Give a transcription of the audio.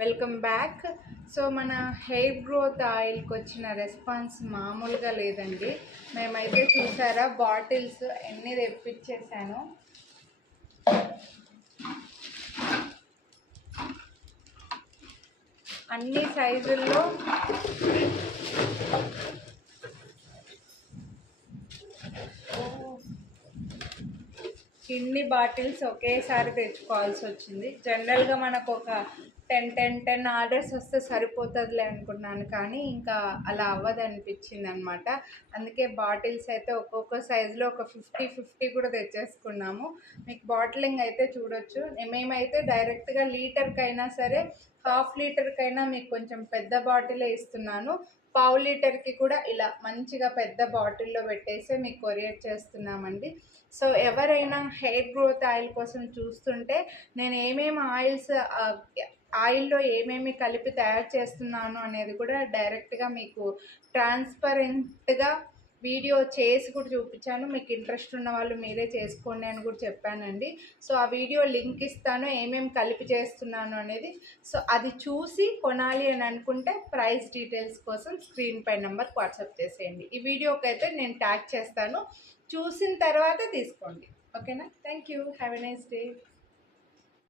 Welcome back. So మన hair growth ఆయిల్కి వచ్చిన response మామూలుగా లేదండి. మేమైతే చూసారా బాటిల్స్ ఎన్ని తెప్పించేసాను. అన్ని సైజుల్లో ఇన్ని బాటిల్స్ ఒకేసారి తెచ్చుకోవాల్సి వచ్చింది. జనరల్గా మనకు ఒక 10 ఆర్డర్స్ వస్తే సరిపోతుందిలే అనుకున్నాను, కానీ ఇంకా అలా అవ్వదు అనిపించింది అనమాట. అందుకే బాటిల్స్ అయితే ఒక్కొక్క సైజులో ఒక 50 కూడా తెచ్చేసుకున్నాము. మీకు బాటిలింగ్ అయితే చూడొచ్చు. మేమైతే డైరెక్ట్గా లీటర్కైనా సరే, హాఫ్ లీటర్కైనా మీకు కొంచెం పెద్ద బాటిలే ఇస్తున్నాను. పావు లీటర్కి కూడా ఇలా మంచిగా పెద్ద బాటిల్లో పెట్టేసి మీకు కొరియర్ చేస్తున్నామండి. సో ఎవరైనా హెయిర్ గ్రోత్ ఆయిల్ కోసం చూస్తుంటే నేను ఏమేమి ఆయిల్లో ఏమేమి కలిపి తయారు చేస్తున్నాను అనేది కూడా డైరెక్ట్గా మీకు ట్రాన్స్పరెంట్గా వీడియో చేసి కూడా చూపించాను. మీకు ఇంట్రెస్ట్ ఉన్న వాళ్ళు మీరే చేసుకోండి అని కూడా చెప్పానండి. సో ఆ వీడియో లింక్ ఇస్తాను, ఏమేమి కలిపి చేస్తున్నాను అనేది. సో అది చూసి కొనాలి అని అనుకుంటే ప్రైస్ డీటెయిల్స్ కోసం స్క్రీన్ పై నెంబర్కి వాట్సాప్ చేసేయండి. ఈ వీడియోకి అయితే నేను ట్యాగ్ చేస్తాను, చూసిన తర్వాత తీసుకోండి. ఓకేనా? Thank you. Have a nice day.